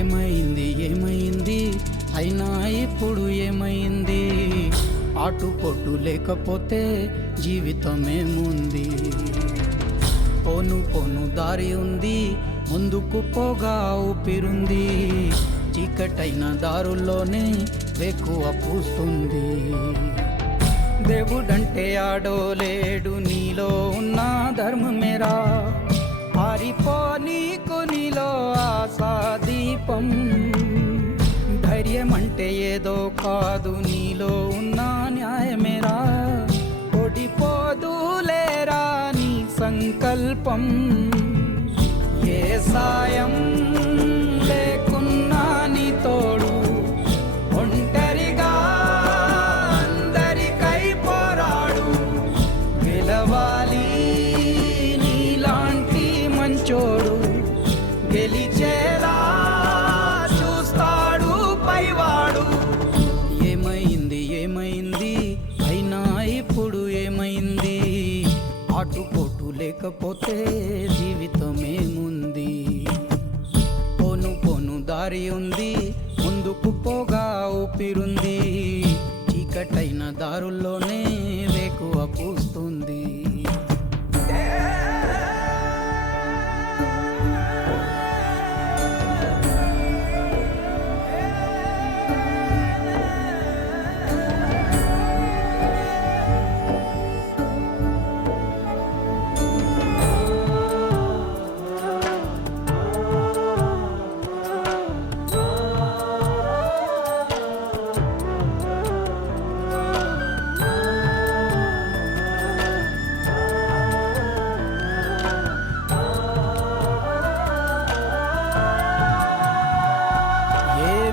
ఏమైంది ఏమైంది అయినా ఇప్పుడు ఏమైంది? ఆటుపోటు లేకపోతే జీవితమేముంది? పోను పోను దారి ఉంది, ముందుకు పోగా ఊపిరుంది. చీకటైన దారుల్లోనే వేకువ పూస్తుంది. దేవుడంటే ఆడోలేడు, నీలో ఉన్న ధర్మమేరా. పారిపో నీకు నీలో ఆశా దీపం. ధైర్యం అంటే ఏదో కాదు, నీలో ఉన్న న్యాయమేరా. ఓడిపోదులేరా నీ సంకల్పం. ఏ సాయం లేకున్నా నీ తోడు, ఒంటరిగా అందరికై పోరాడు. గెలవాలి నీలాంటి మంచోడు, గెలిచేలా చూస్తాడు పైవాడు. ఏమైంది ఏమైంది అయినా ఇప్పుడు ఏమైంది? ఆటుపోటు లేకపోతే జీవితమేముంది? పోను పోను దారి ఉంది, ముందుకు పోగా ఊపిరుంది. చీకటైన దారుల్లోనే వేకువ పూస్తుంది.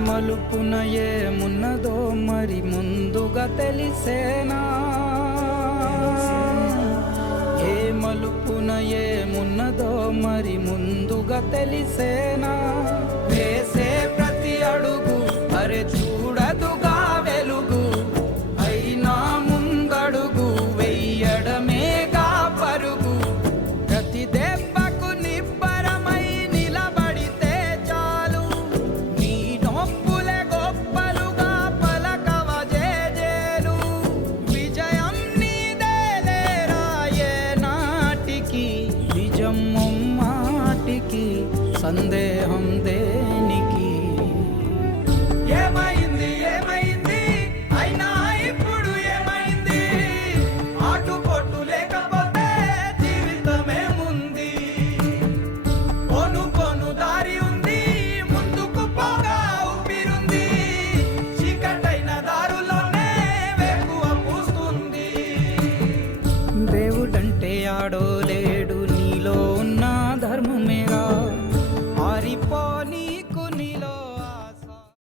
మలుపున ఏమున్నదో మరి ముందుగా తెలిసేనా? ఏ మలుపున ఏమున్నదో మరి ముందుగా తెలిసేనా? వేసే ప్రతి అడుగు అరే చూడదుగా వెలుగు. అయినా ముందడుగు వెయ్యడమేగా పరుగు. ప్రతి దెబ్బకు నిబ్బరమై నిలబడితే చాలు. నీ నొప్పులే గొప్పలుగా పలకవ జేజేలు. విజయం నీదేలేరా ఏ నాటికి. నిజం మాటికి సందేహం దేనికి? ఏమైంది ఏమైంది అయినా ఇప్పుడు ఏమైంది? ఆటుపోటు లేకపోతే జీవితమేముంది? పోను పోను దారి ఉంది, ముందుకు పోగా ఊపిరుంది. చీకటైన దారులోనే వేకువ పూస్తుంది. దేవుడంటే ఆడోలేడు, నీలో ఉన్న